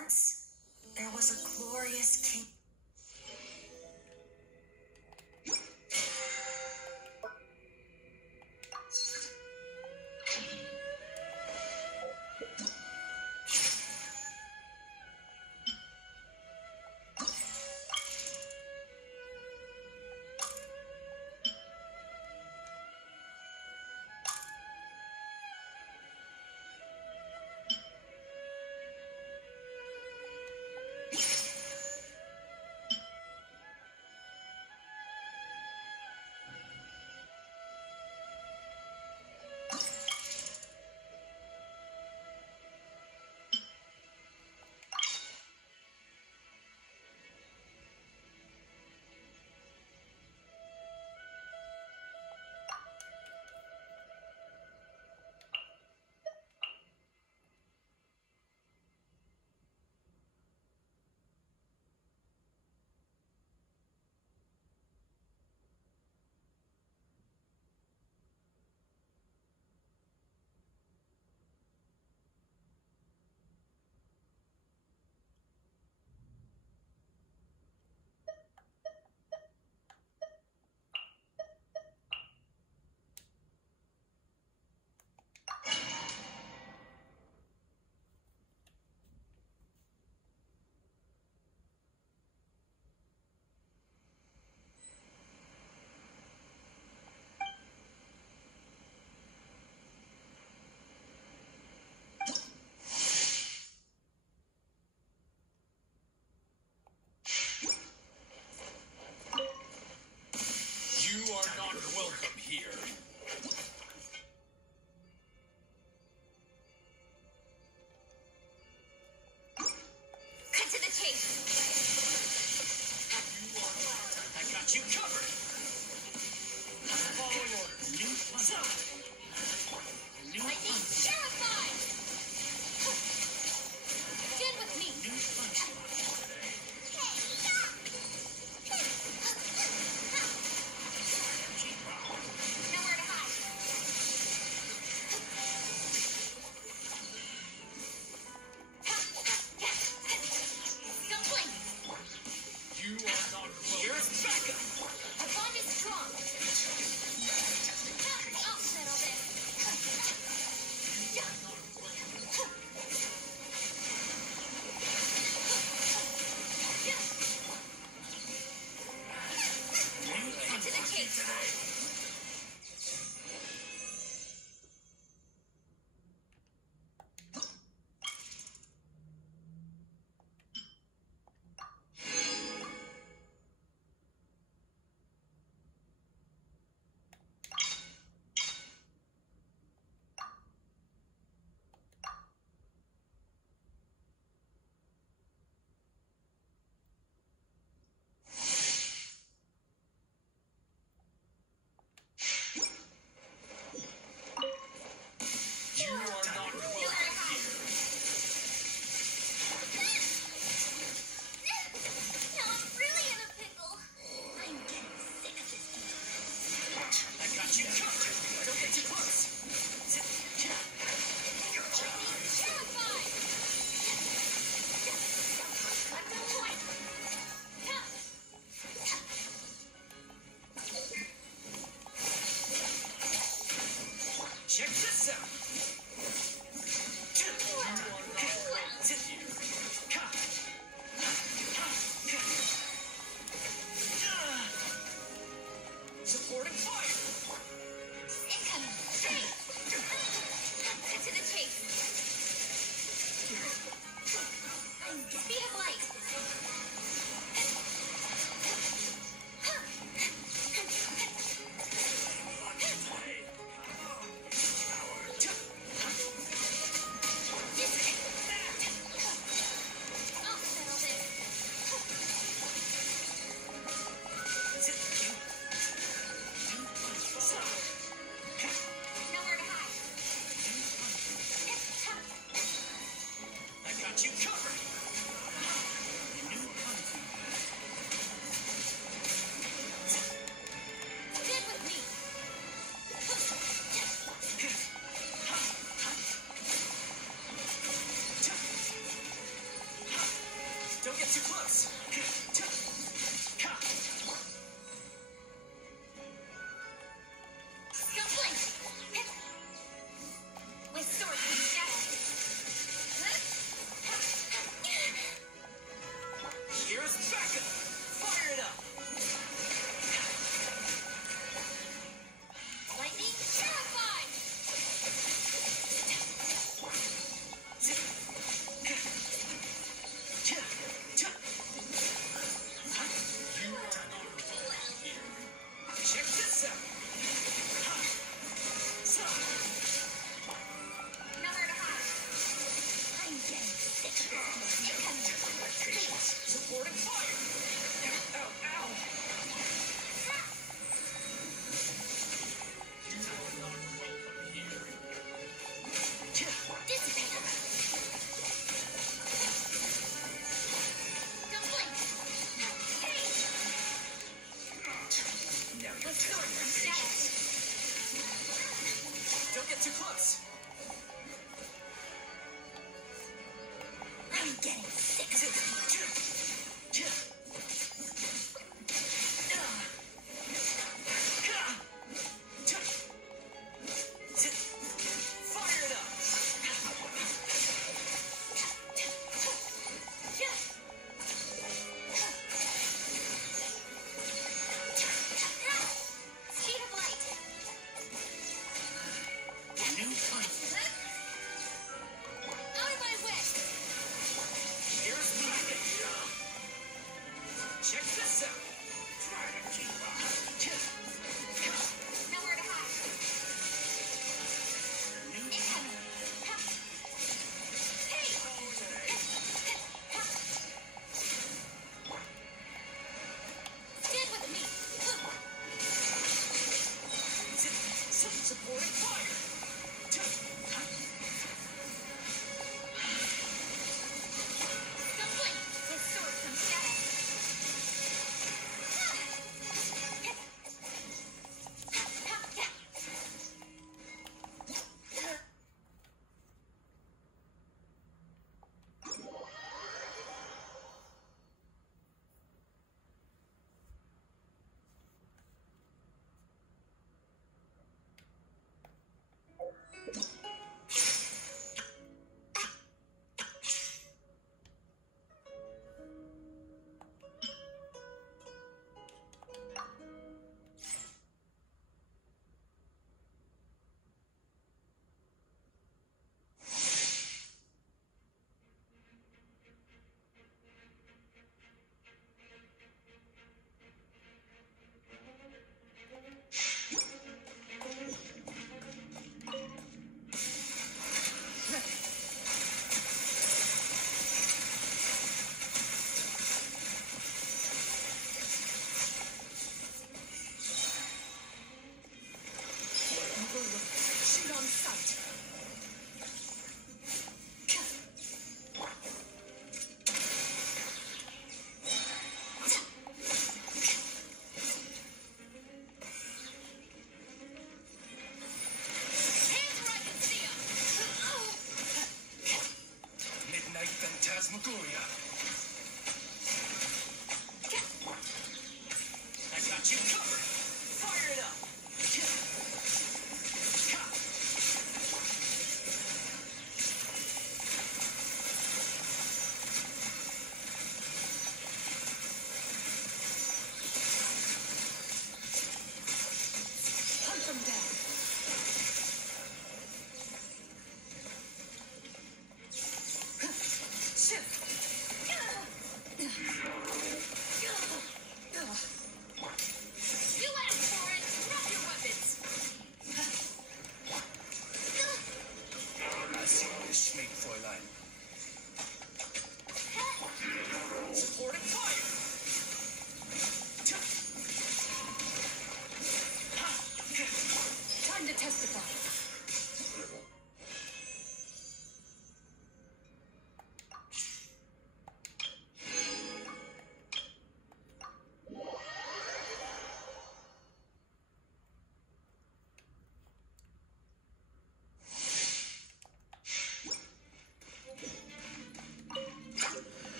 Once, there was a glorious king.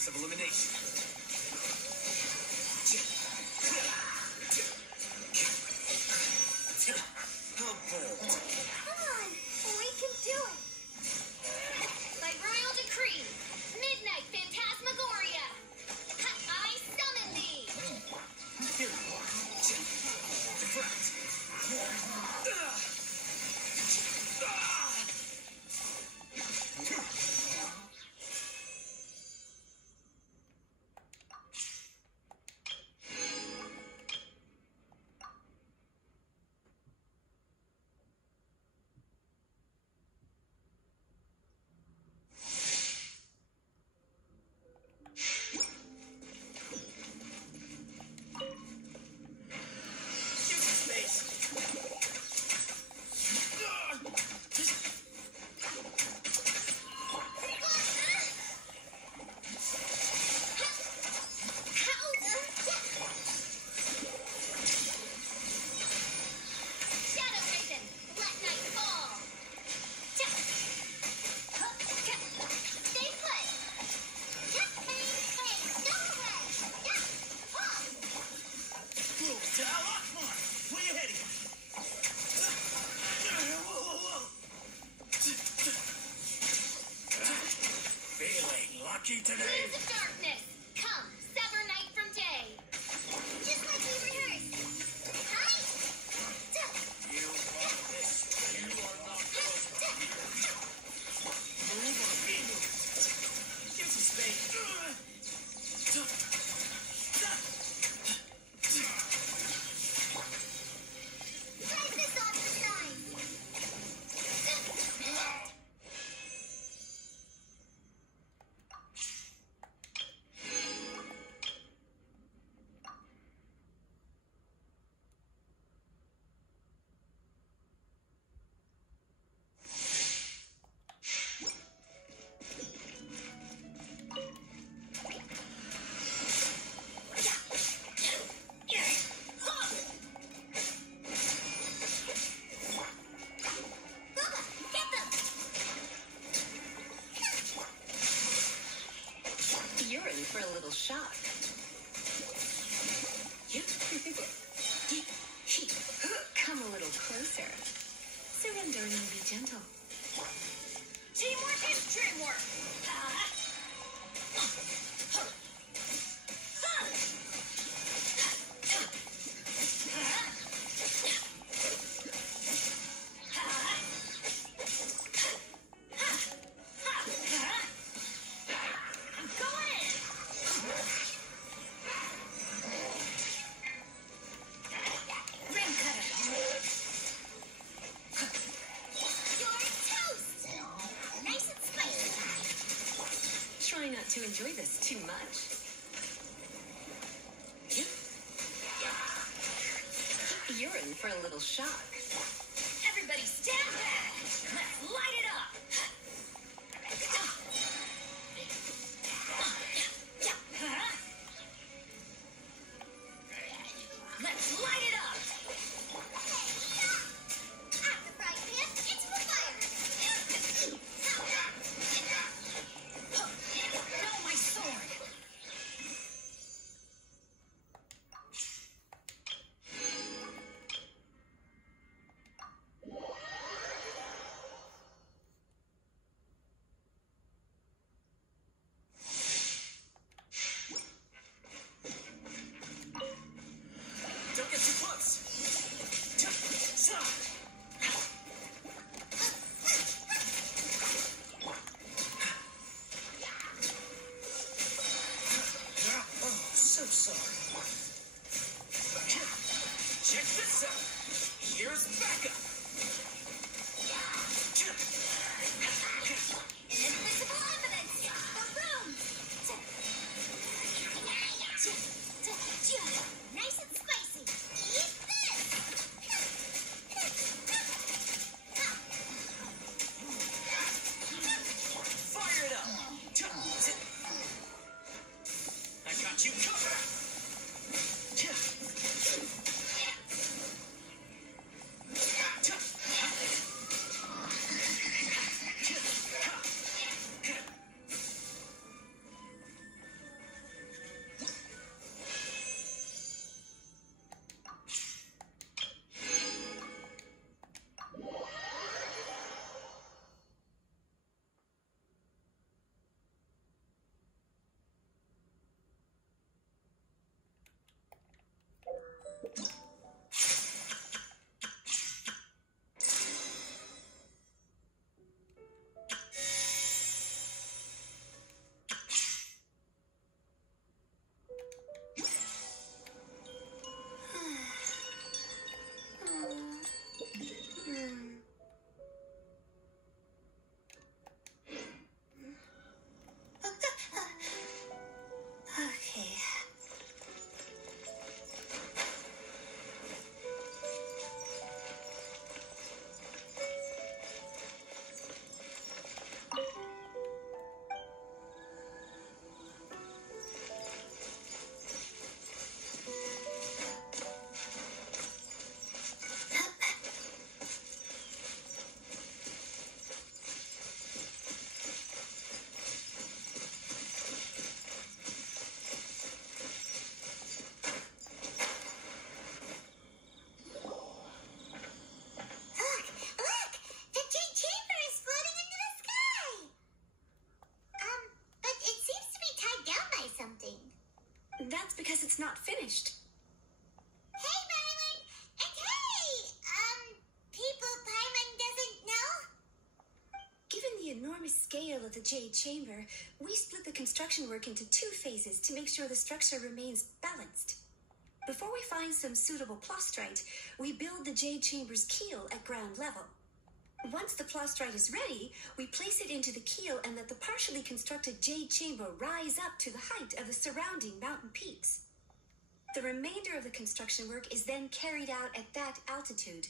process of elimination. How bold. Come on, we can do it. By royal decree, Midnight Phantasmagoria. I summon thee. Here we are. Deflect. Today. Flames of darkness, come, sever night from day. Just like we rehearsed. Hi. You want this. You are not close. Move or be moved. Give some space. Try this on the side. For a little shock. Come a little closer. Surrender and be gentle. Teamwork is dreamwork. Try not to enjoy this too much. You're in for a little shock. Everybody stand back. Let's light it up. Let's light it up. At the frying pan, it's the fire. No, my sword. Don't get too close. Oh, so sorry. Check this out. Here's backup. Invisible evidence. Boom. Nice and spicy. Eat this. Fire it up. I got you covered. it's not finished. Hey, Byron! And hey! People Byron doesn't know? Given the enormous scale of the Jade Chamber, we split the construction work into 2 phases to make sure the structure remains balanced. Before we find some suitable plastrite, we build the Jade Chamber's keel at ground level. Once the plastrite is ready, we place it into the keel and let the partially constructed Jade Chamber rise up to the height of the surrounding mountain peaks. The remainder of the construction work is then carried out at that altitude.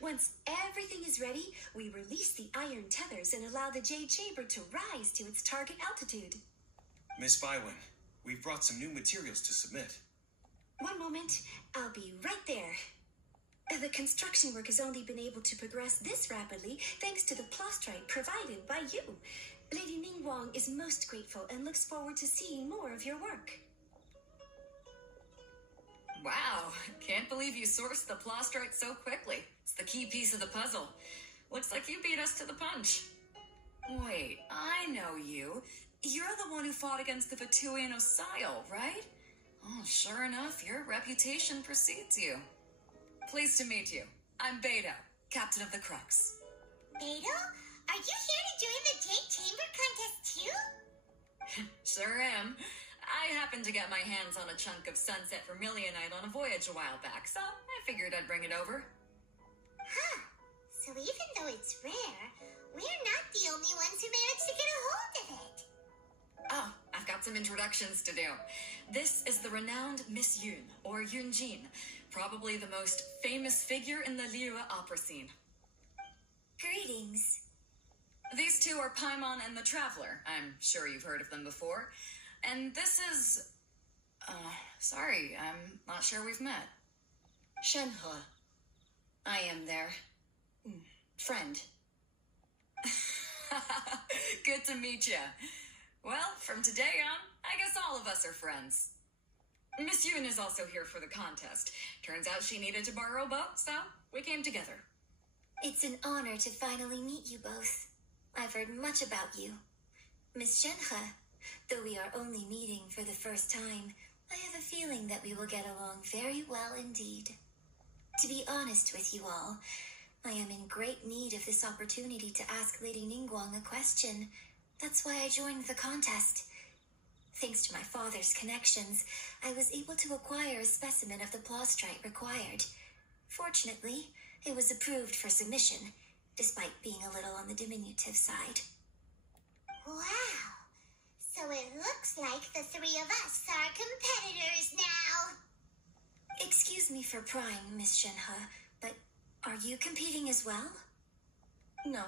Once everything is ready, we release the iron tethers and allow the Jade Chamber to rise to its target altitude. Miss Bygones, we've brought some new materials to submit. One moment, I'll be right there. The construction work has only been able to progress this rapidly thanks to the plastrite provided by you. Lady Ningguang is most grateful and looks forward to seeing more of your work. Wow, can't believe you sourced the plastrite so quickly. It's the key piece of the puzzle. Looks like you beat us to the punch. Wait, I know you. You're the one who fought against the Vituian Osile, right? Oh, sure enough, your reputation precedes you. Pleased to meet you. I'm Beto, Captain of the Crux. Beto? Are you here to join the Jade Chamber contest too? Sure am. I happened to get my hands on a chunk of Sunset Vermilionite on a voyage a while back, so I figured I'd bring it over. Huh. So even though it's rare, we're not the only ones who managed to get a hold of it. Oh, I've got some introductions to do. This is the renowned Miss Yun, or Yunjin, probably the most famous figure in the Liyue opera scene. Greetings. These two are Paimon and the Traveler. I'm sure you've heard of them before. And this is... sorry, I'm not sure we've met. Shenhe. I am their... friend. Good to meet you. Well, from today on, I guess all of us are friends. Miss Yun is also here for the contest. Turns out she needed to borrow a boat, so we came together. It's an honor to finally meet you both. I've heard much about you. Miss Shenhe, though we are only meeting for the first time, I have a feeling that we will get along very well indeed. To be honest with you all, I am in great need of this opportunity to ask Lady Ningguang a question. That's why I joined the contest. Thanks to my father's connections, I was able to acquire a specimen of the plastrite required. Fortunately, it was approved for submission, despite being a little on the diminutive side. Wow. So it looks like the 3 of us are competitors now. Excuse me for prying, Miss Shenhe, but are you competing as well? No,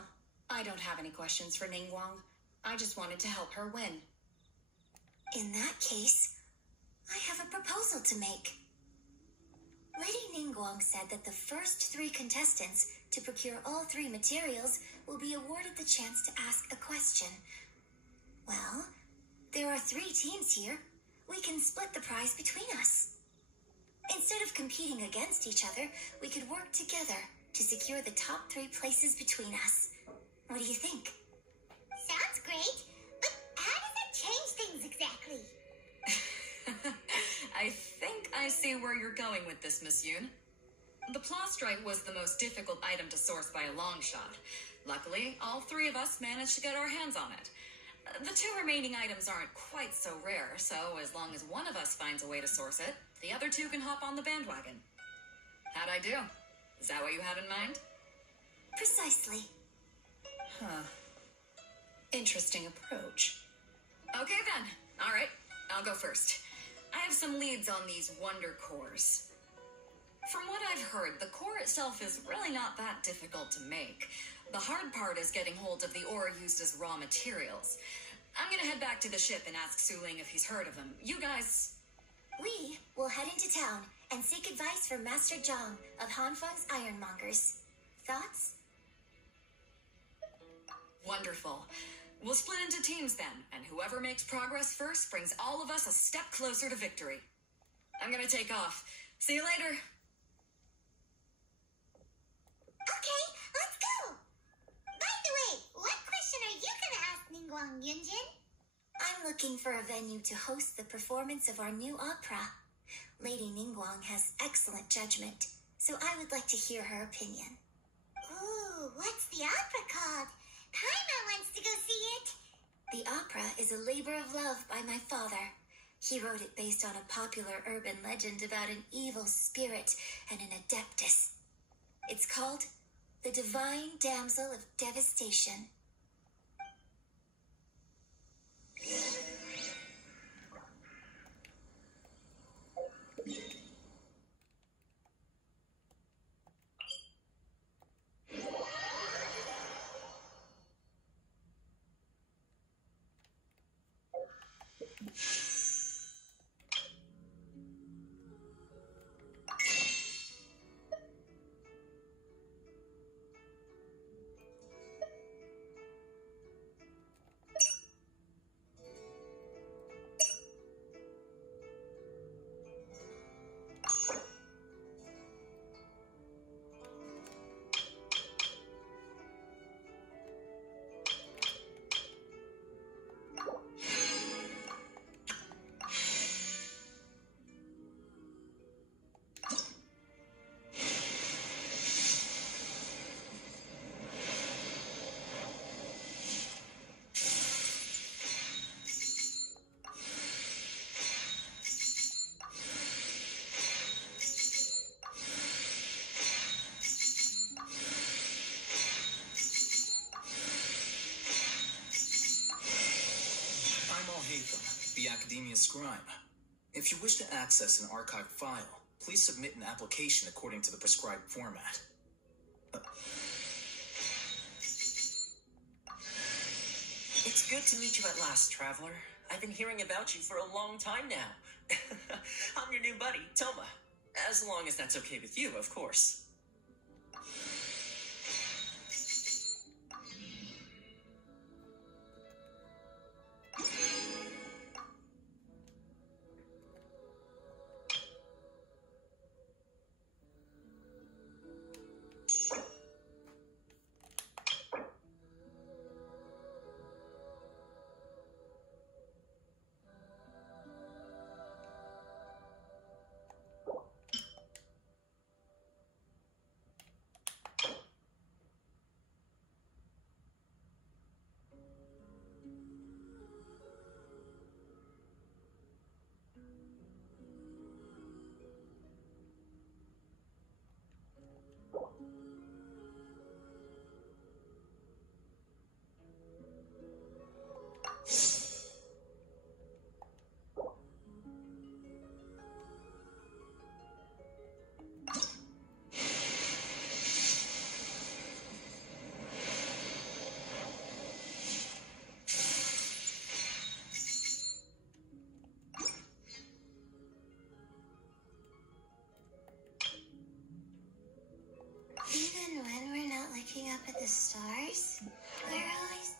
I don't have any questions for Ningguang. I just wanted to help her win. In that case, I have a proposal to make. Lady Ningguang said that the first 3 contestants to procure all 3 materials will be awarded the chance to ask a question. Well, there are 3 teams here. We can split the prize between us. Instead of competing against each other, we could work together to secure the top 3 places between us. What do you think? Sounds great, but how does that change things exactly? I think I see where you're going with this, Miss Yun. The plastrite was the most difficult item to source by a long shot. Luckily, all 3 of us managed to get our hands on it. The 2 remaining items aren't quite so rare, so as long as one of us finds a way to source it, the other 2 can hop on the bandwagon. How'd I do? Is that what you had in mind? Precisely. Huh. Interesting approach. Okay then. All right, I'll go first. I have some leads on these wonder cores. From what I've heard, the core itself is really not that difficult to make. The hard part is getting hold of the ore used as raw materials. I'm gonna head back to the ship and ask Su Ling if he's heard of them. You guys... We will head into town and seek advice from Master Zhang of Hanfeng's Ironmongers. Thoughts? Wonderful. We'll split into teams then, and whoever makes progress first brings all of us a step closer to victory. I'm gonna take off. See you later. Okay, let's go. By the way, what question are you gonna ask Ningguang Yunjin? I'm looking for a venue to host the performance of our new opera. Lady Ningguang has excellent judgment, so I would like to hear her opinion. Ooh, what's the opera called? Paimon wants to go see it. The opera is a labor of love by my father. He wrote it based on a popular urban legend about an evil spirit and an adeptus. It's called The Divine Damsel of Devastation. Alhaitham, the Academia Scribe. If you wish to access an archived file, please submit an application according to the prescribed format. It's good to meet you at last, Traveler. I've been hearing about you for a long time now. I'm your new buddy, Thoma. As long as that's okay with you, of course. Even when we're not looking up at the stars, we're always...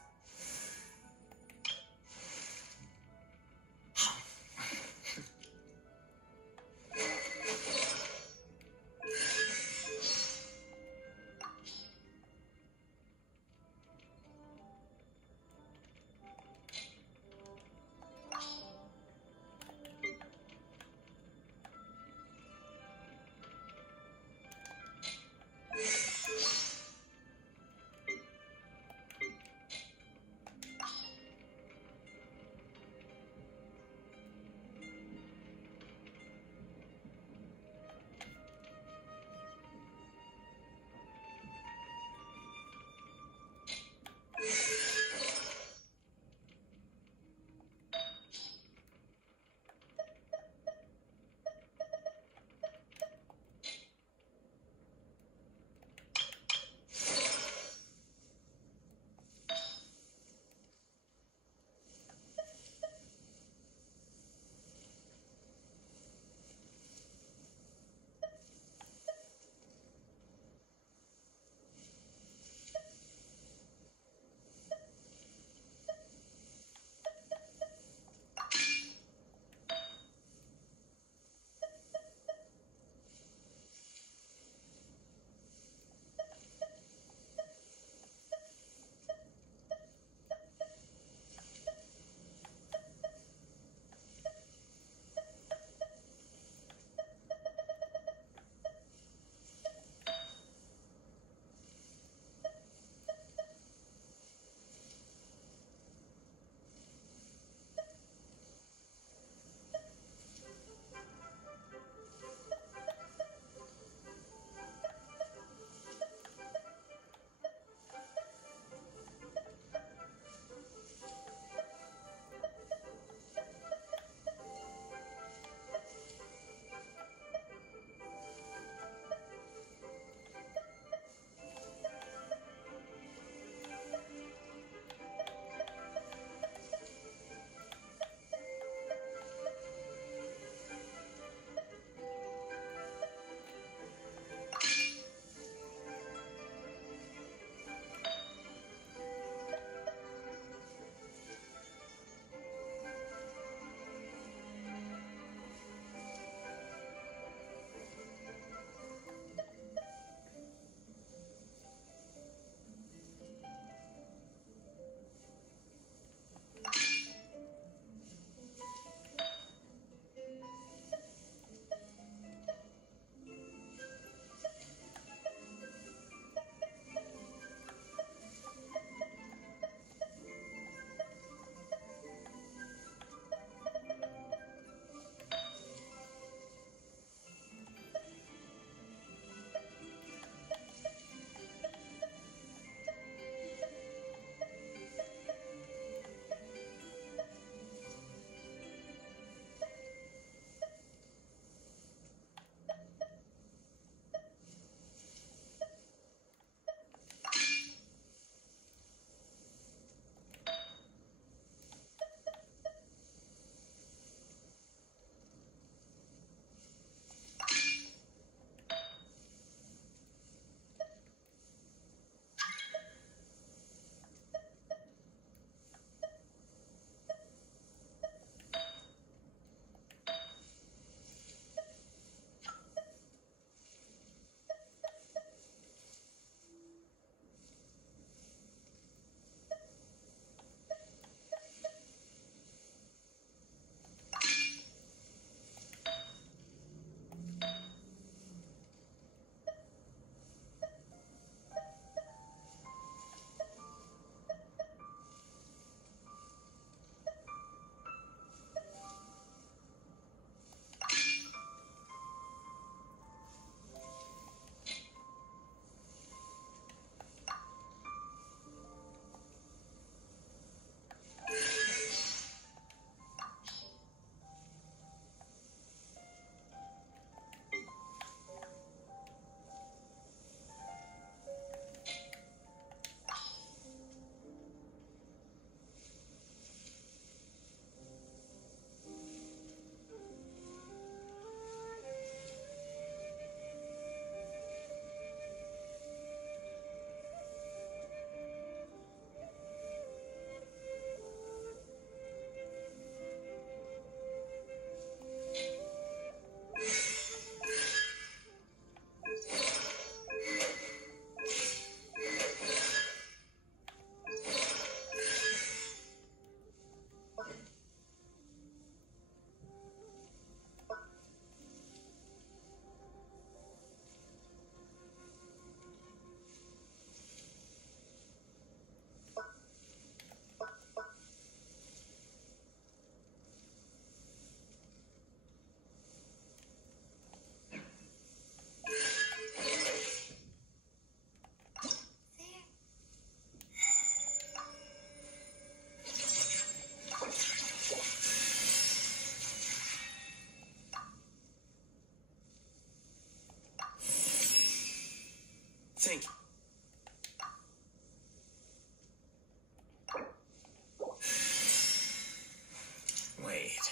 Wait.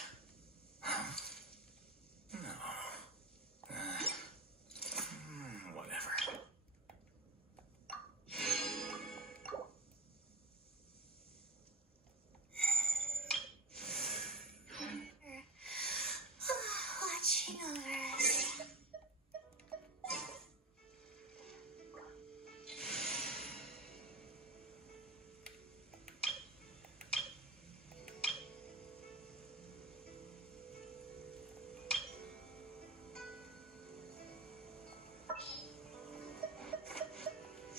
Huh? No. Whatever. Watching over us.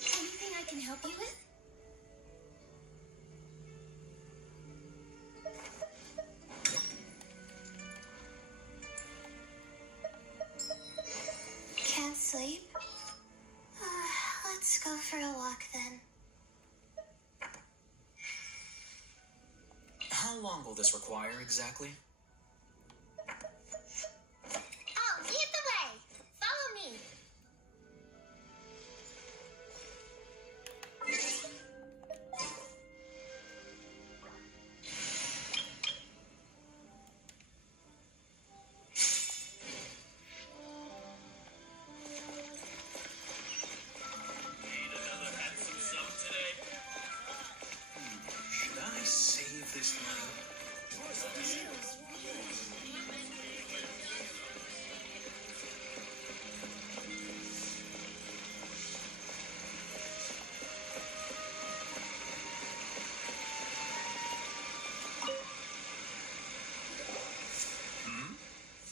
Anything I can help you with? Can't sleep? Let's go for a walk then. How long will this require exactly? I'll lead the way. Follow me. Need another handsome sum today? Should I save this money?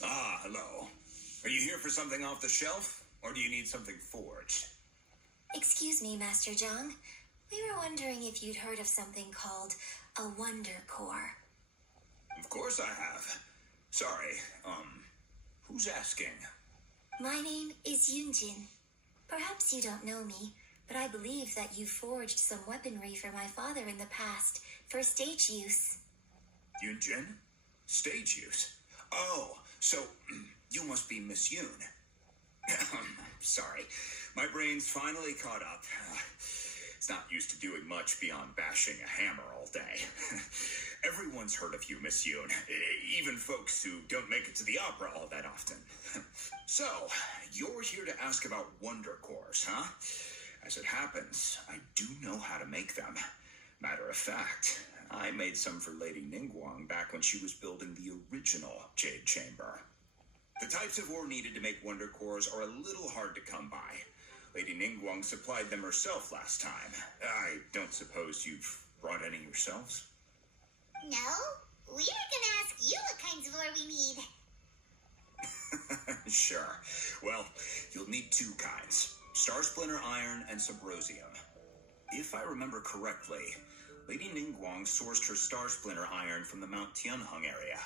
Ah, hello. Are you here for something off the shelf, or do you need something forged? Excuse me, Master Zhang. We were wondering if you'd heard of something called a Wonder Core. Of course I have. Sorry, who's asking? My name is Yunjin. Perhaps you don't know me, but I believe that you forged some weaponry for my father in the past for stage use. Yunjin? Stage use? Oh, so you must be Miss Yoon. Sorry, my brain's finally caught up. It's not used to doing much beyond bashing a hammer all day. Everyone's heard of you, Miss Yoon, even folks who don't make it to the opera all that often. So, you're here to ask about Wonder Cores, huh? As it happens, I do know how to make them. Matter of fact, I made some for Lady Ningguang back when she was building the original Jade Chamber. The types of ore needed to make Wonder Cores are a little hard to come by. Lady Ningguang supplied them herself last time. I don't suppose you've brought any yourselves? No? We were gonna ask you what kinds of ore we need. Sure. Well, you'll need two kinds. Star Splinter Iron and Subrosium. If I remember correctly, Lady Ningguang sourced her Star Splinter Iron from the Mount Tianheng area.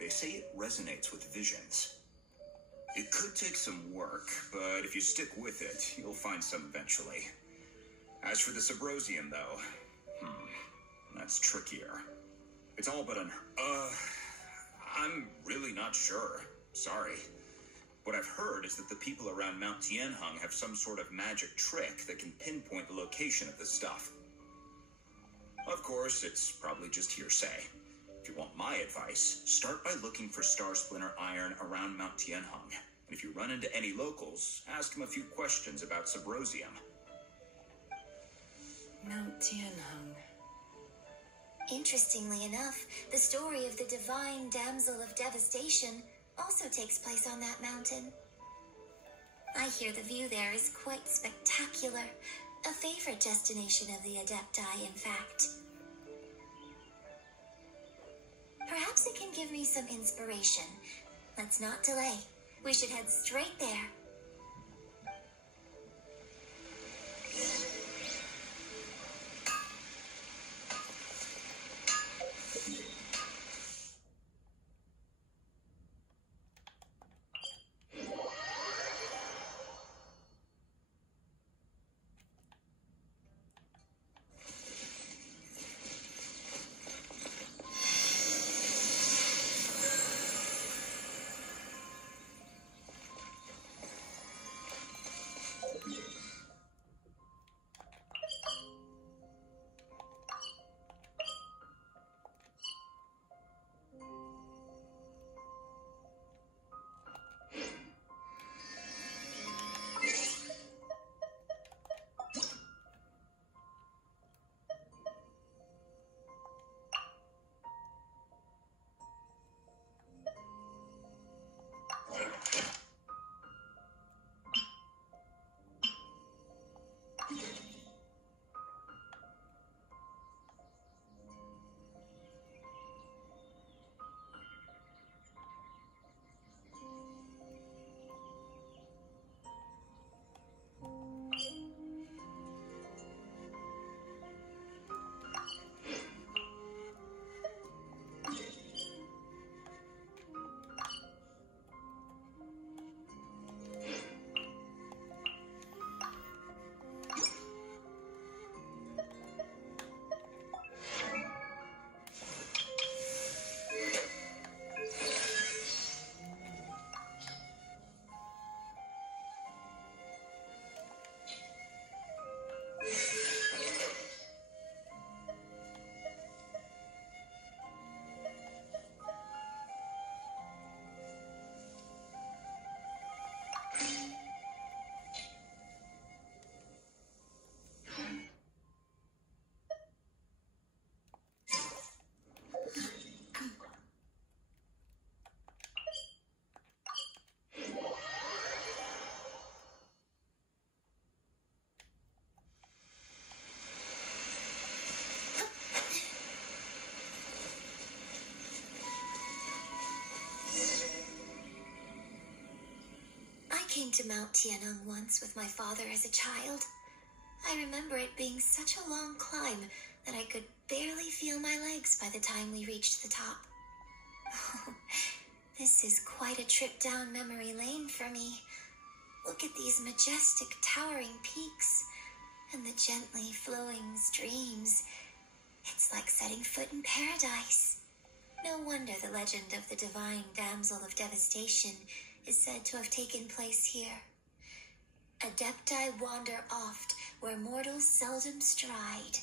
They say it resonates with visions. It could take some work, but if you stick with it, you'll find some eventually. As for the Subrosium, though, that's trickier. It's all but I'm really not sure. Sorry. What I've heard is that the people around Mount Tianheng have some sort of magic trick that can pinpoint the location of the stuff. Of course, it's probably just hearsay. If you want my advice, start by looking for Star Splinter Iron around Mount Tianheng. And if you run into any locals, ask them a few questions about Subrosium. Mount Tianheng. Interestingly enough, the story of the divine damsel of devastation also takes place on that mountain. I hear the view there is quite spectacular. A favorite destination of the Adepti, in fact. Perhaps it can give me some inspiration. Let's not delay. We should head straight there. came to Mount Tianheng once with my father as a child. I remember it being such a long climb that I could barely feel my legs by the time we reached the top. Oh, this is quite a trip down memory lane for me. Look at these majestic towering peaks and the gently flowing streams. It's like setting foot in paradise. No wonder the legend of the divine damsel of devastation is said to have taken place here. Adepti wander oft where mortals seldom stride.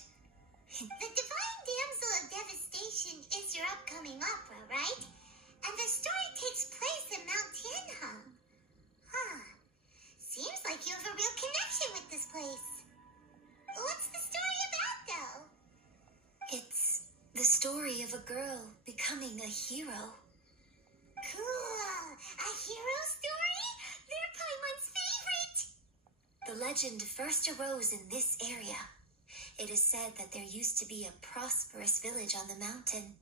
The Divine Damsel of Devastation is your upcoming opera, right? And the story takes place in Mount Tianheng. Huh. Seems like you have a real connection with this place. What's the story about, though? It's the story of a girl becoming a hero. Cool. A hero story? They're Paimon's favorite. The legend first arose in this area. It is said that there used to be a prosperous village on the mountain.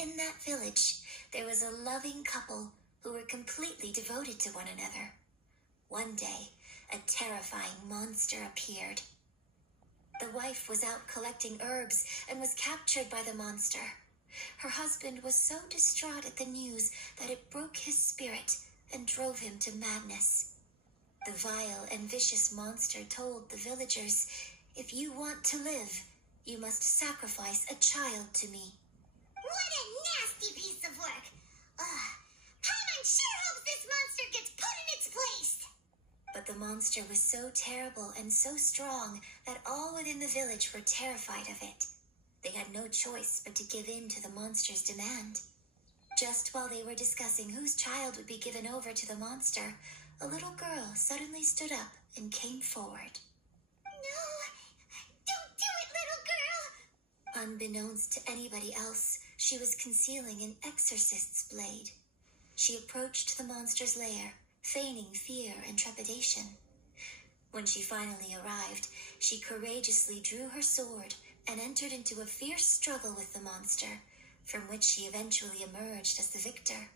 In that village, there was a loving couple who were completely devoted to one another. One day, a terrifying monster appeared. The wife was out collecting herbs and was captured by the monster. Her husband was so distraught at the news that it broke his spirit and drove him to madness. The vile and vicious monster told the villagers, "If you want to live, you must sacrifice a child to me." What a nasty piece of work. Paimon sure hopes this monster gets put in its place. But the monster was so terrible and so strong that all within the village were terrified of it. They had no choice but to give in to the monster's demand. Just while they were discussing whose child would be given over to the monster, a little girl suddenly stood up and came forward. No, don't do it, little girl. Unbeknownst to anybody else, she was concealing an exorcist's blade. She approached the monster's lair, feigning fear and trepidation. When she finally arrived, she courageously drew her sword and entered into a fierce struggle with the monster, from which she eventually emerged as the victor.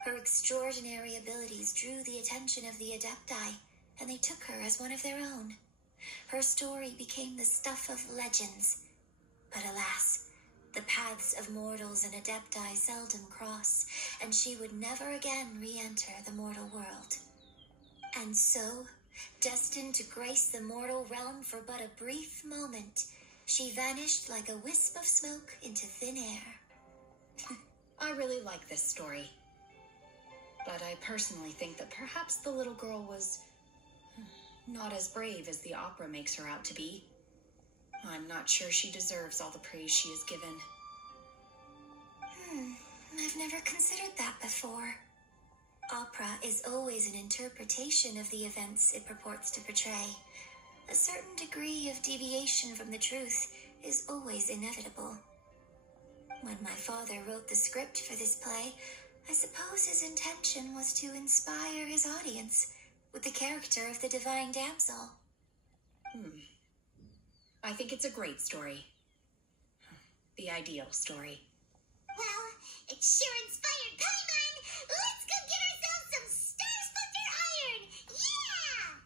Her extraordinary abilities drew the attention of the Adepti, and they took her as one of their own. Her story became the stuff of legends. But alas, the paths of mortals and Adepti seldom cross, and she would never again re-enter the mortal world. And so, destined to grace the mortal realm for but a brief moment, she vanished like a wisp of smoke into thin air. I really like this story. But I personally think that perhaps the little girl was not as brave as the opera makes her out to be. I'm not sure she deserves all the praise she is given. I've never considered that before. Opera is always an interpretation of the events it purports to portray. A certain degree of deviation from the truth is always inevitable. When my father wrote the script for this play, I suppose his intention was to inspire his audience with the character of the divine damsel. I think it's a great story. The ideal story. Well, it sure inspired Paimon. Let's go get ourselves some Star Splinter Iron. Yeah!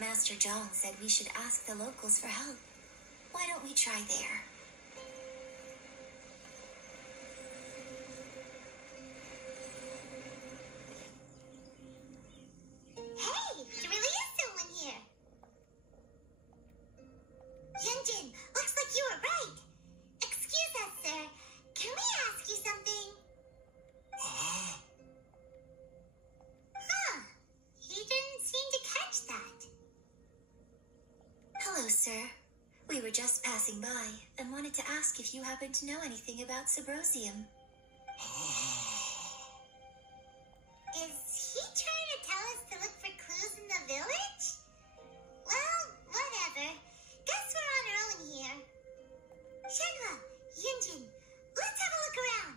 Master Zhang said we should ask the locals for help. Why don't we try there? Hey, there really is someone here. Yunjin, looks like you were right. Excuse us, sir. Can we ask you something? Huh. He didn't seem to catch that. Hello, sir. We were just passing by and wanted to ask if you happen to know anything about Subrosium. Is he trying to tell us to look for clues in the village? Well, whatever. Guess we're on our own here. Shenhua, Yunjin, let's have a look around.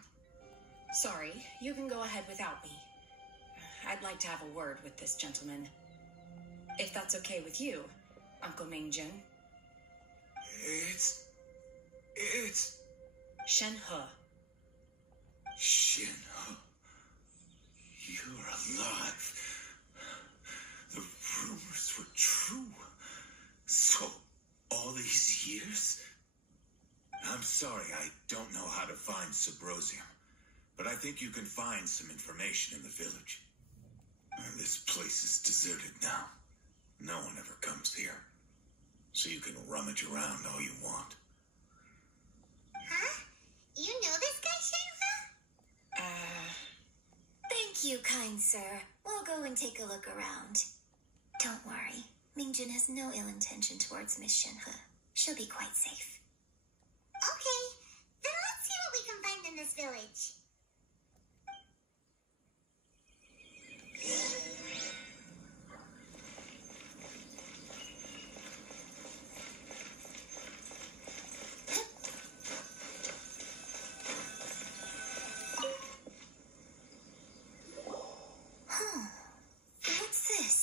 Sorry, you can go ahead without me. I'd like to have a word with this gentleman. If that's okay with you, Uncle Mingjun. It's Shenhe. Shinho. You're alive. The rumors were true. So, all these years? I'm sorry, I don't know how to find Subrosium, but I think you can find some information in the village. This place is deserted now. No one ever comes here. So you can rummage around all you want. Huh? You know this guy, Shenhua? Thank you, kind sir. We'll go and take a look around. Don't worry. Mingjun has no ill intention towards Miss Shenhe. She'll be quite safe. Okay, then let's see what we can find in this village. What's this?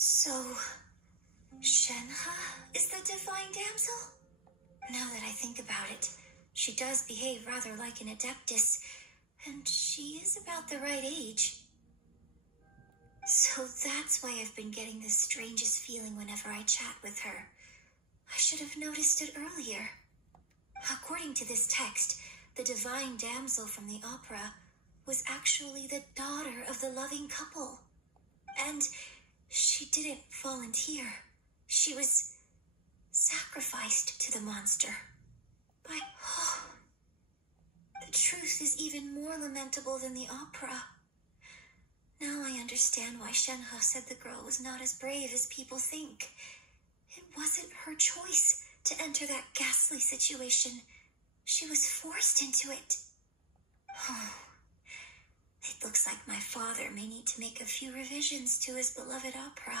So, Shenhe is the divine damsel? Now that I think about it, she does behave rather like an adeptus, and she is about the right age. So that's why I've been getting the strangest feeling whenever I chat with her. I should have noticed it earlier. According to this text, the divine damsel from the opera was actually the daughter of the loving couple. And she didn't volunteer. She was sacrificed to the monster. The truth is even more lamentable than the opera. Now I understand why Shenhe said the girl was not as brave as people think. It wasn't her choice to enter that ghastly situation. She was forced into it. It looks like my father may need to make a few revisions to his beloved opera.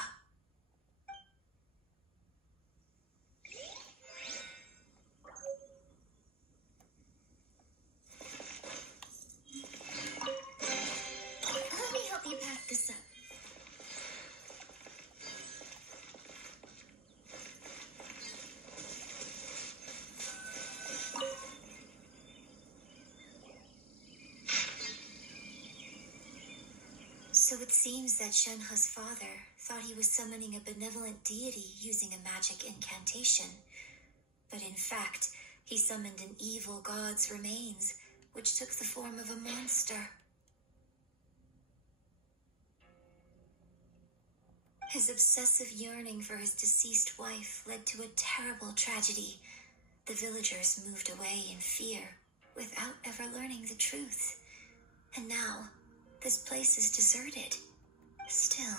Let me help you pack this up. So it seems that Shenhe's father thought he was summoning a benevolent deity using a magic incantation. But in fact, he summoned an evil god's remains, which took the form of a monster. His obsessive yearning for his deceased wife led to a terrible tragedy. The villagers moved away in fear, without ever learning the truth. And now, this place is deserted. Still,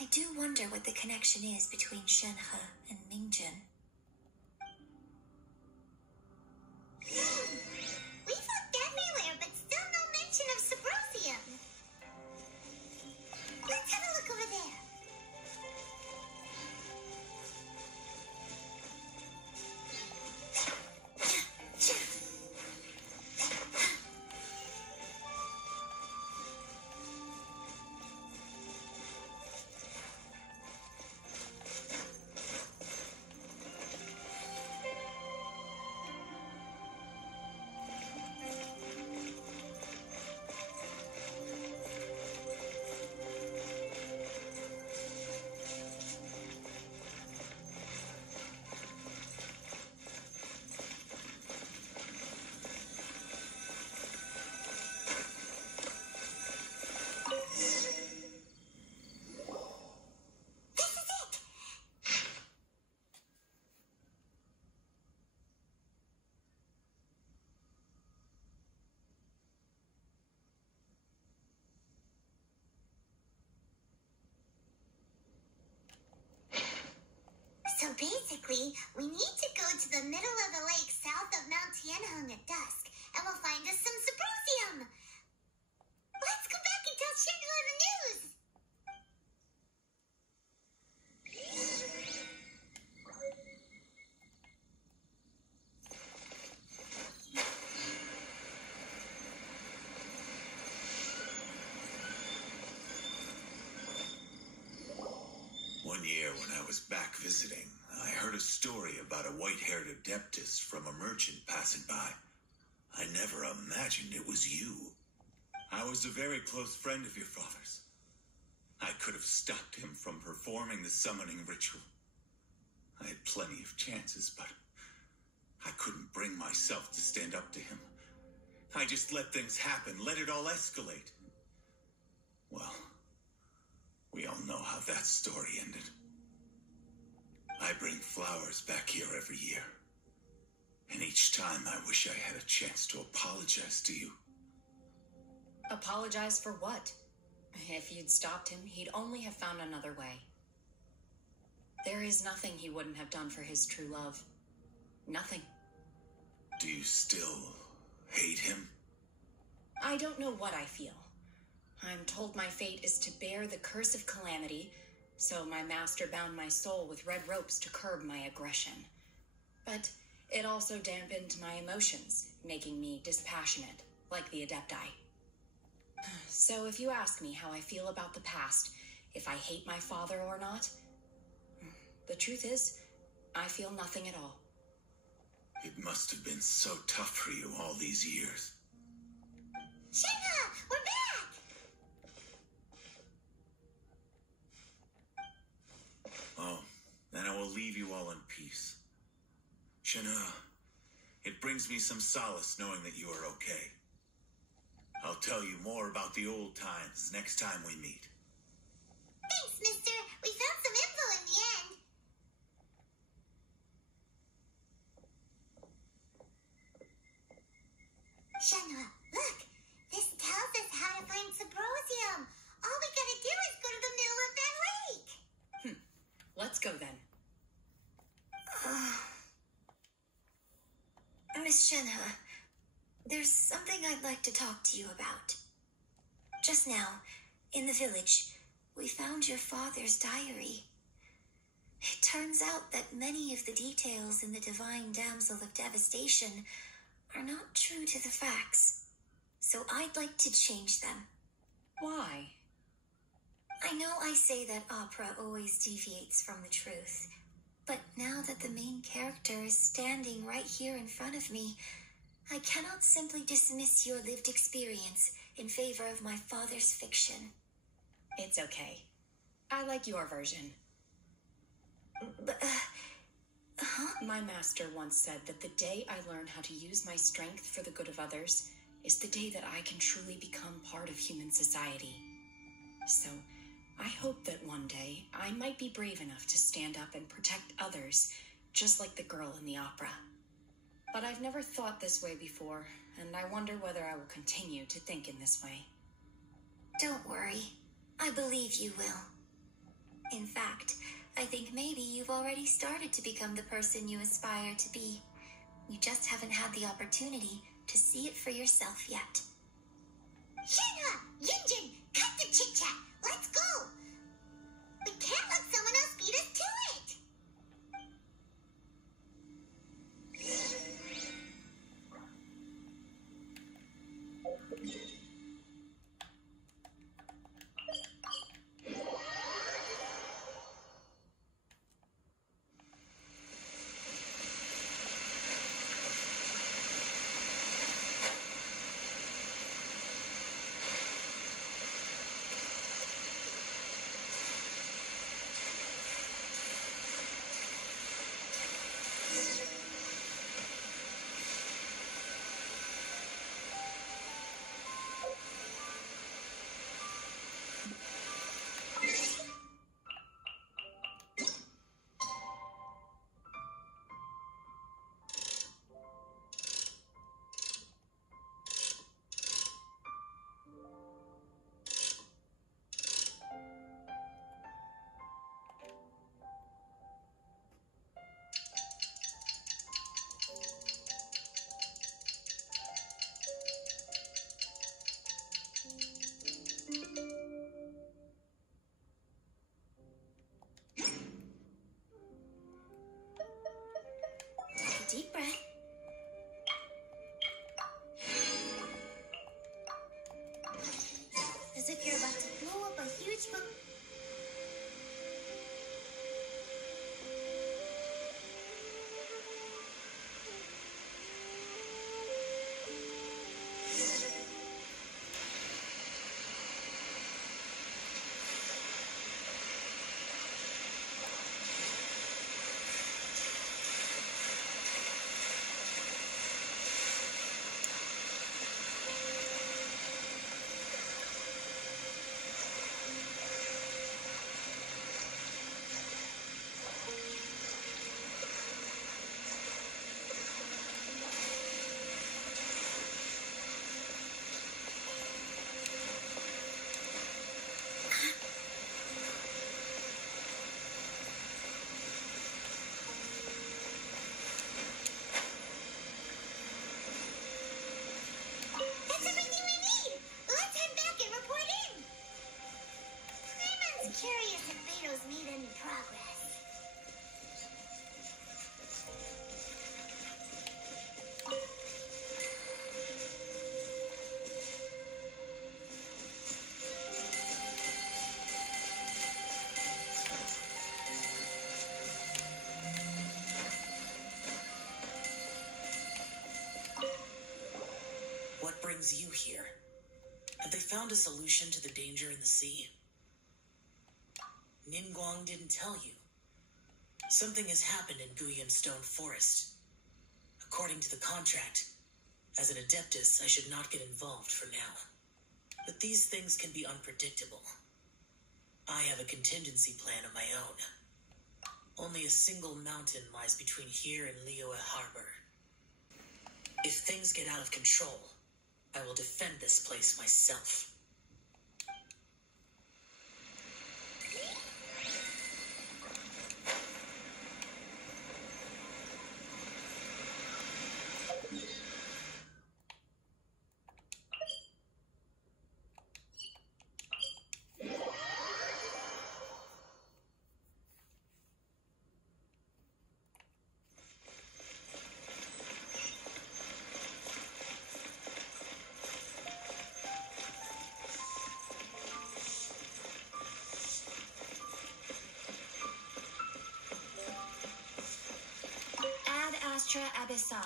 I do wonder what the connection is between Shenhe and Mingjin. We've looked everywhere, but still no mention of Sabrosium. Let's have a look over there. So basically, we need to go to the middle of the lake south of Mount Tianheng at dusk, and we'll find us some Sabrosium. Let's go back and tell Shenhe the news. One year when I was back visiting, I heard a story about a white-haired adeptus from a merchant passing by. I never imagined it was you. I was a very close friend of your father's. I could have stopped him from performing the summoning ritual. I had plenty of chances, but I couldn't bring myself to stand up to him. I just let things happen, let it all escalate. Well, we all know how that story ended. I bring flowers back here every year. And each time I wish I had a chance to apologize to you. Apologize for what? If you'd stopped him, he'd only have found another way. There is nothing he wouldn't have done for his true love. Nothing. Do you still hate him? I don't know what I feel. I'm told my fate is to bear the curse of calamity, so my master bound my soul with red ropes to curb my aggression. But it also dampened my emotions, making me dispassionate, like the Adepti. So if you ask me how I feel about the past, if I hate my father or not, the truth is, I feel nothing at all. It must have been so tough for you all these years. Shenhe, we're back! Oh, then I will leave you all in peace. Shenhe, it brings me some solace knowing that you are okay. I'll tell you more about the old times next time we meet. Thanks, mister. We found some info in the end. Shenhe, look. This tells us how to find Sabrosium. All we gotta do is go to the middle of that lake. Let's go then. Miss Shenhe, there's something I'd like to talk to you about. Just now, in the village, we found your father's diary. It turns out that many of the details in the Divine Damsel of Devastation are not true to the facts. So I'd like to change them. Why? I know I say that opera always deviates from the truth, but now that the main character is standing right here in front of me, I cannot simply dismiss your lived experience in favor of my father's fiction. It's okay. I like your version. But, My master once said that the day I learn how to use my strength for the good of others is the day that I can truly become part of human society. So, I hope that one day I might be brave enough to stand up and protect others, just like the girl in the opera. But I've never thought this way before, and I wonder whether I will continue to think in this way. Don't worry. I believe you will. In fact, I think maybe you've already started to become the person you aspire to be. You just haven't had the opportunity to see it for yourself yet. Shinra! Yunjin! Cut the chit-chat! Let's go! We can't let someone else beat us to it! Deep breath. As if you're about to blow up a huge book. That's everything we need! Let's head back and report in! Clayman's curious if Beto's made any progress. What brings you here? Have they found a solution to the danger in the sea? Ningguang didn't tell you. Something has happened in Guyan Stone Forest. According to the contract, as an Adeptus, I should not get involved for now. But these things can be unpredictable. I have a contingency plan of my own. Only a single mountain lies between here and Liyue Harbor. If things get out of control, I will defend this place myself. Astra Abyssa.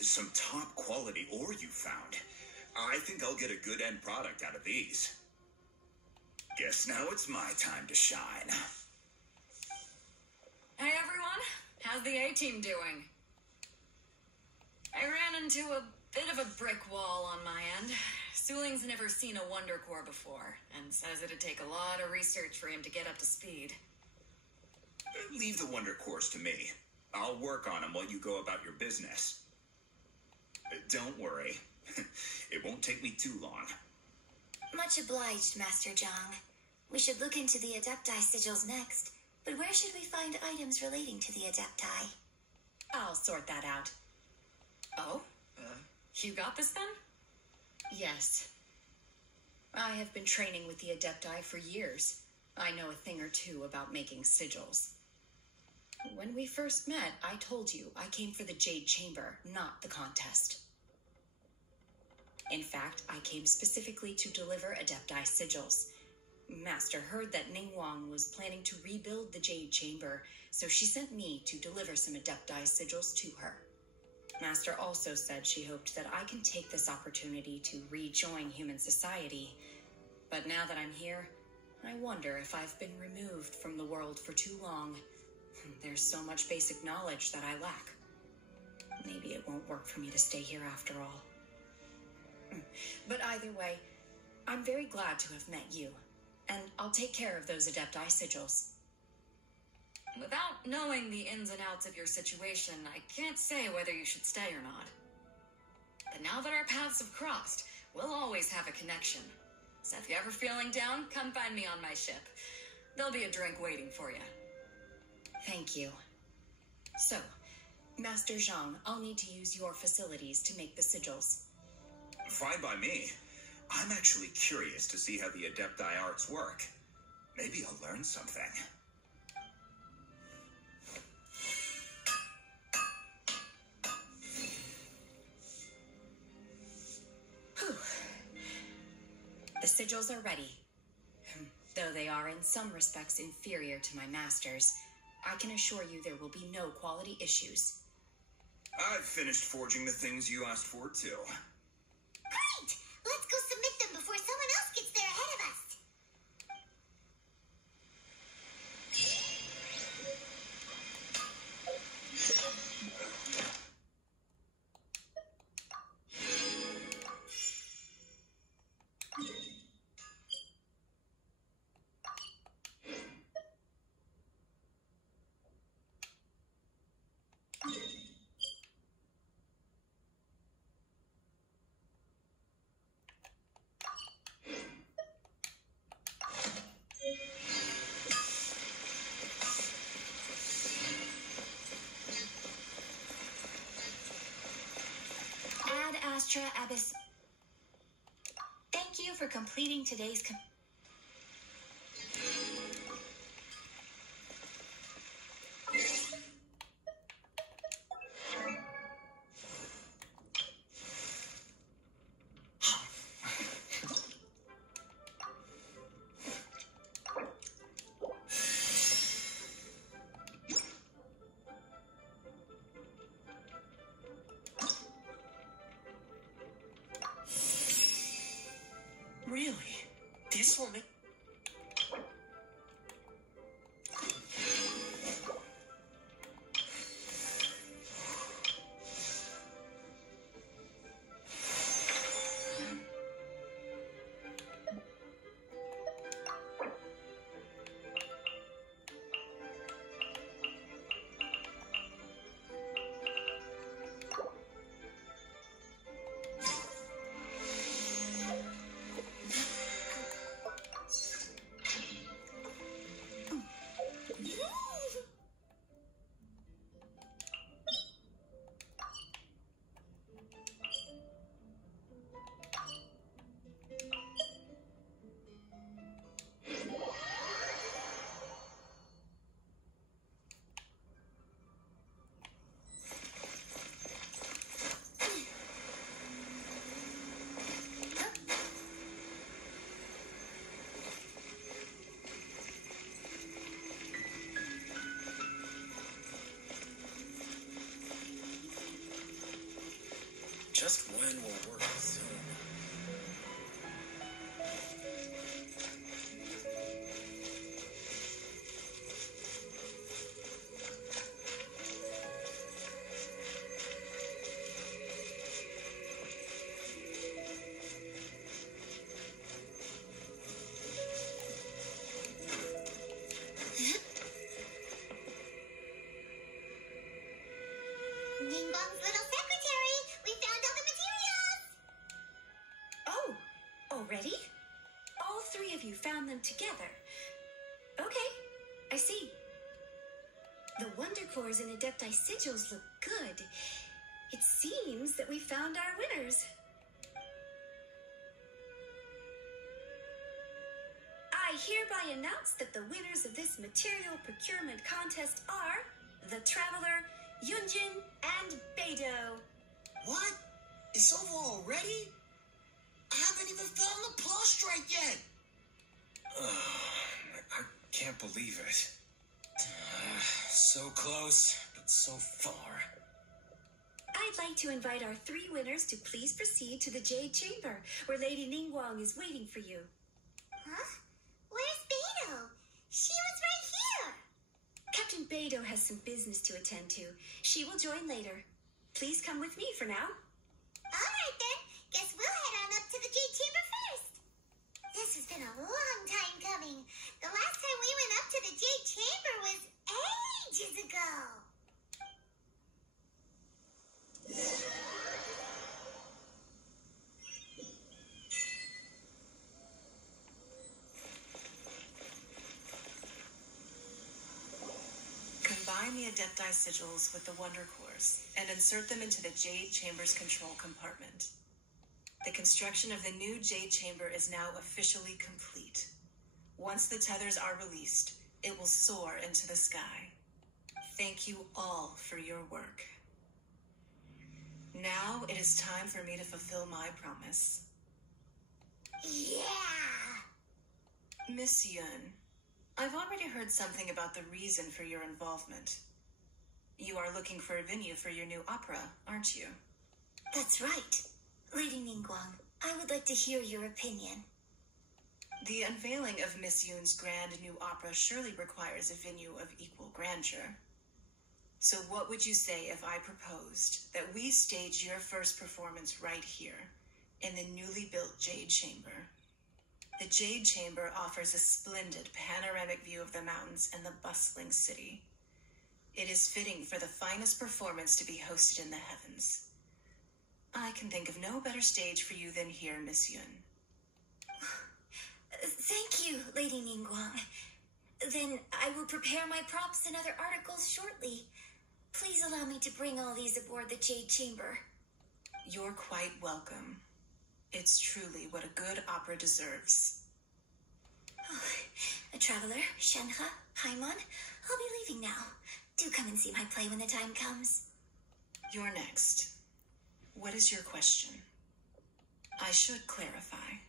some top quality ore you found. I think I'll get a good end product out of these. Guess now it's my time to shine. Hey everyone, how's the A-team doing? I ran into a bit of a brick wall on my end. Suling's never seen a Wonder Core before, and says it'd take a lot of research for him to get up to speed. Leave the Wonder Cores to me. I'll work on them while you go about your business. Don't worry. It won't take me too long. Much obliged, Master Zhang. We should look into the Adepti sigils next, but where should we find items relating to the Adepti? I'll sort that out. Oh? You got this then? Yes. I have been training with the Adepti for years. I know a thing or two about making sigils. When we first met, I told you I came for the Jade Chamber, not the contest. In fact, I came specifically to deliver Adepti sigils. Master heard that Ningguang was planning to rebuild the Jade Chamber, so she sent me to deliver some Adepti sigils to her. Master also said she hoped that I can take this opportunity to rejoin human society. But now that I'm here, I wonder if I've been removed from the world for too long. There's so much basic knowledge that I lack. Maybe it won't work for me to stay here after all. But either way, I'm very glad to have met you, and I'll take care of those Adepti sigils. Without knowing the ins and outs of your situation, I can't say whether you should stay or not. But now that our paths have crossed, we'll always have a connection. So if you're ever feeling down, come find me on my ship. There'll be a drink waiting for you. Thank you. So, Master Zhang, I'll need to use your facilities to make the sigils. Fine by me. I'm actually curious to see how the Adepti arts work. Maybe I'll learn something. Whew. The sigils are ready. Though they are in some respects inferior to my master's, I can assure you there will be no quality issues. I've finished forging the things you asked for, too. Great! Let's go submit them before someone else gets there ahead of us. Astra Abyss. Thank you for completing today's Really? This will make... Just when will work resume? Ningguang's little secretary, we found all the materials! Oh, already? All three of you found them together. Okay, I see. The Wonder Cores and Adepti sigils look good. It seems that we found our winners. I hereby announce that the winners of this material procurement contest are the Traveler, Yunjin, and Beidou. What? It's over already? I haven't even found the Plostrite yet. I can't believe it. So close, but so far. I'd like to invite our three winners to please proceed to the Jade Chamber, where Lady Ningguang is waiting for you. Huh? Where's Beidou? She was right here! Captain Beidou has some business to attend to. She will join later. Please come with me for now. Alright then, guess we'll head on up to the Jade Chamber first. This has been a long time coming. The last time we went up to the Jade Chamber was ages ago. Combine the Adepti sigils with the Wonder Cores and insert them into the Jade Chamber's control compartment. The construction of the new Jade Chamber is now officially complete. Once the tethers are released, it will soar into the sky. Thank you all for your work. Now it is time for me to fulfill my promise. Yeah! Miss Yun, I've already heard something about the reason for your involvement. You are looking for a venue for your new opera, aren't you? That's right. Lady Ningguang, I would like to hear your opinion. The unveiling of Miss Yun's grand new opera surely requires a venue of equal grandeur. So what would you say if I proposed that we stage your first performance right here, in the newly built Jade Chamber? The Jade Chamber offers a splendid panoramic view of the mountains and the bustling city. It is fitting for the finest performance to be hosted in the heavens. I can think of no better stage for you than here, Miss Yun. Thank you, Lady Ningguang. Then I will prepare my props and other articles shortly. Please allow me to bring all these aboard the Jade Chamber. You're quite welcome. It's truly what a good opera deserves. A traveler, Shenhe, Paimon, I'll be leaving now. Do come and see my play when the time comes. You're next. What is your question? I should clarify.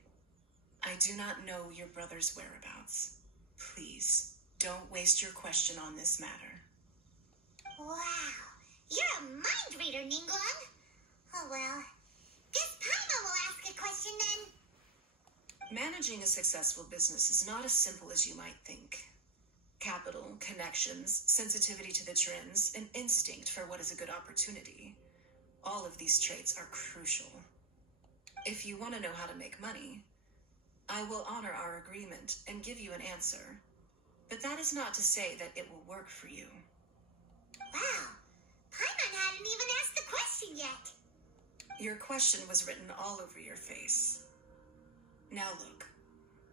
I do not know your brother's whereabouts. Please, don't waste your question on this matter. Wow, you're a mind reader, Ningguang. Oh well, guess Paimon will ask a question then. Managing a successful business is not as simple as you might think. Capital, connections, sensitivity to the trends, and instinct for what is a good opportunity. All of these traits are crucial. If you want to know how to make money, I will honor our agreement and give you an answer. But that is not to say that it will work for you. Wow, Paimon hadn't even asked the question yet. Your question was written all over your face. Now look,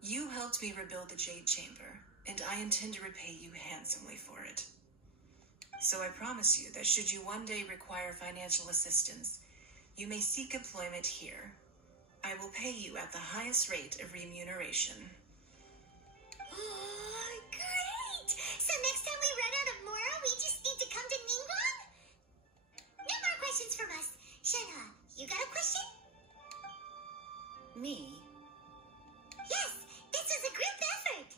you helped me rebuild the Jade Chamber, and I intend to repay you handsomely for it. So I promise you that should you one day require financial assistance, you may seek employment here. I will pay you at the highest rate of remuneration. Oh, great! So next time we run out of Mora, we just need to come to Ningguang? No more questions from us. Shenhe, you got a question? Me? Yes, this was a group effort.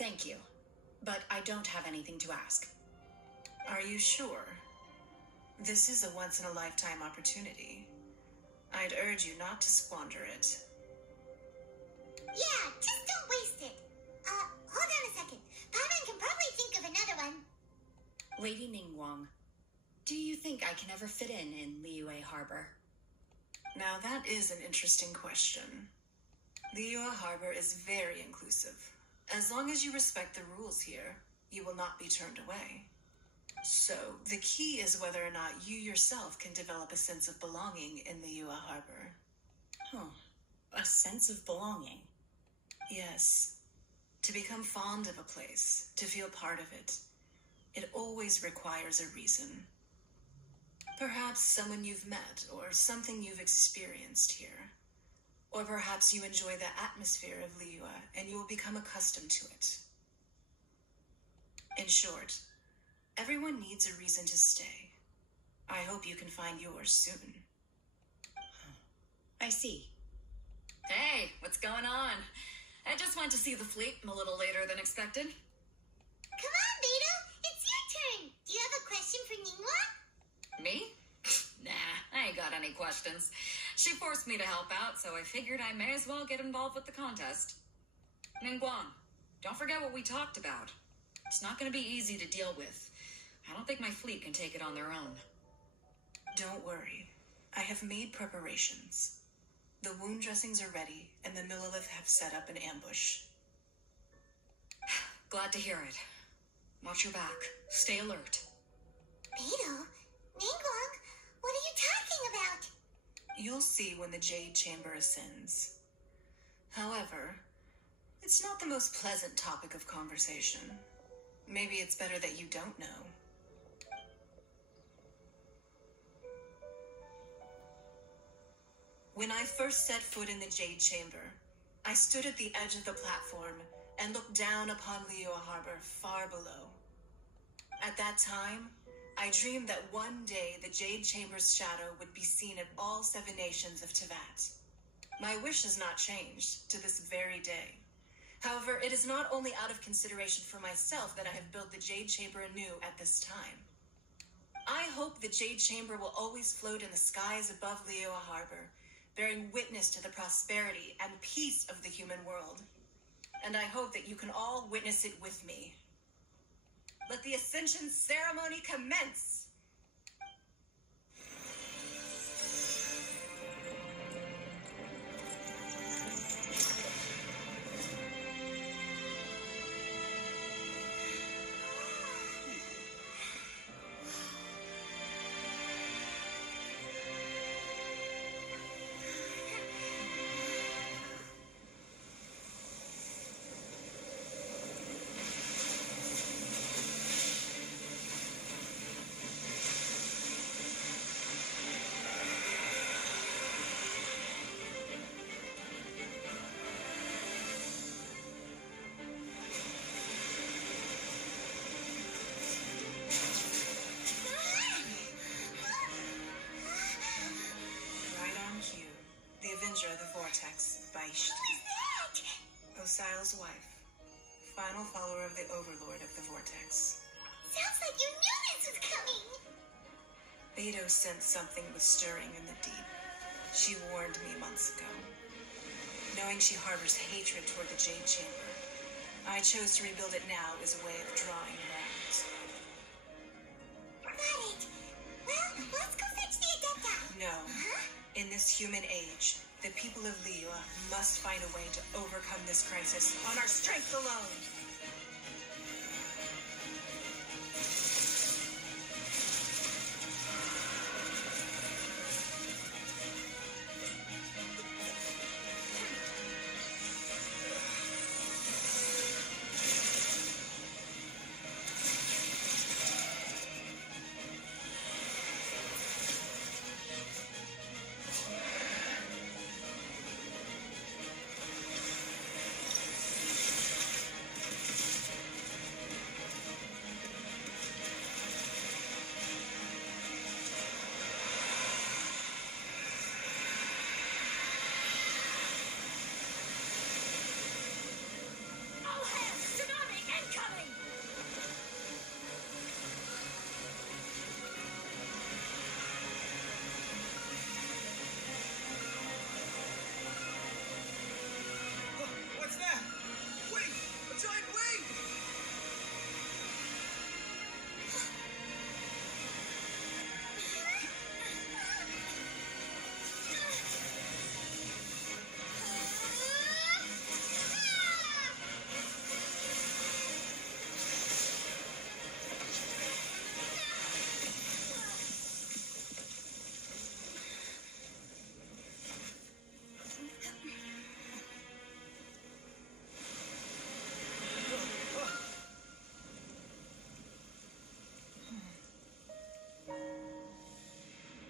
Thank you, but I don't have anything to ask. Are you sure? This is a once-in-a-lifetime opportunity. I'd urge you not to squander it. Yeah, just don't waste it. Hold on a second. Paimon can probably think of another one. Lady Ningguang, do you think I can ever fit in Liyue Harbor? Now that is an interesting question. Liyue Harbor is very inclusive. As long as you respect the rules here, you will not be turned away. So, the key is whether or not you yourself can develop a sense of belonging in Liyue Harbor. Oh, a sense of belonging. Yes. To become fond of a place, to feel part of it, it always requires a reason. Perhaps someone you've met, or something you've experienced here. Or perhaps you enjoy the atmosphere of Liyue, and you will become accustomed to it. In short, everyone needs a reason to stay. I hope you can find yours soon. I see. Hey, what's going on? I just went to see the fleet a little later than expected. Come on, Beto. It's your turn. Do you have a question for Ningguang? Me? Nah, I ain't got any questions. She forced me to help out, so I figured I may as well get involved with the contest. Ningguang, don't forget what we talked about. It's not going to be easy to deal with. I don't think my fleet can take it on their own. Don't worry. I have made preparations. The wound dressings are ready, and the Millilith have set up an ambush. Glad to hear it. Watch your back. Stay alert. Beto? Ningguang? What are you talking about? You'll see when the Jade Chamber ascends. However, it's not the most pleasant topic of conversation. Maybe it's better that you don't know. When I first set foot in the Jade Chamber, I stood at the edge of the platform and looked down upon Liyue Harbor far below. At that time, I dreamed that one day the Jade Chamber's shadow would be seen at all 7 nations of Teyvat. My wish has not changed to this very day. However, it is not only out of consideration for myself that I have built the Jade Chamber anew at this time. I hope the Jade Chamber will always float in the skies above Liyue Harbor, bearing witness to the prosperity and peace of the human world. And I hope that you can all witness it with me. Let the Ascension ceremony commence! Osial's wife, final follower of the Overlord of the Vortex. Sounds like you knew this was coming! Beto sensed something was stirring in the deep. She warned me months ago. Knowing she harbors hatred toward the Jade Chamber, I chose to rebuild it now as a way of drawing her out. Got it! Well, let's go fetch the Adepta! No. Huh? In this human age, the people of Liyue must find a way to overcome this crisis on our strength alone.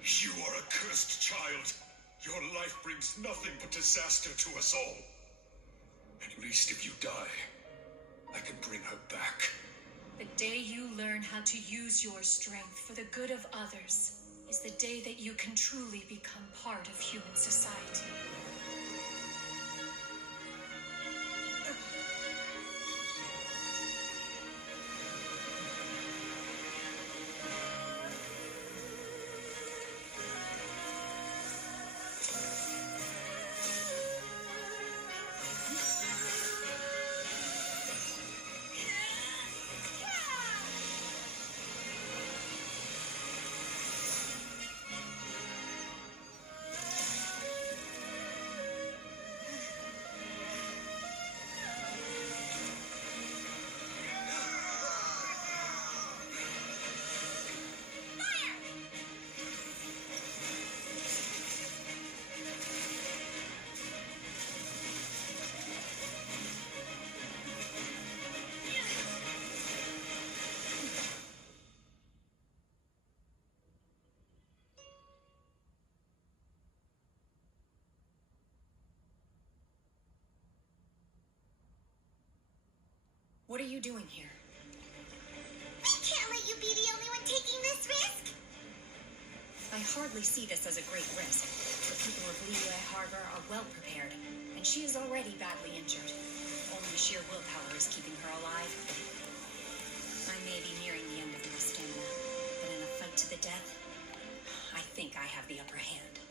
You are a cursed child. Your life brings nothing but disaster to us all. At least if you die, I can bring her back. The day you learn how to use your strength for the good of others is the day that you can truly become part of human society. What are you doing here? We can't let you be the only one taking this risk! I hardly see this as a great risk. The people of Liyue Harbor are well prepared, and she is already badly injured. Only sheer willpower is keeping her alive. I may be nearing the end of my stamina, but in a fight to the death, I think I have the upper hand.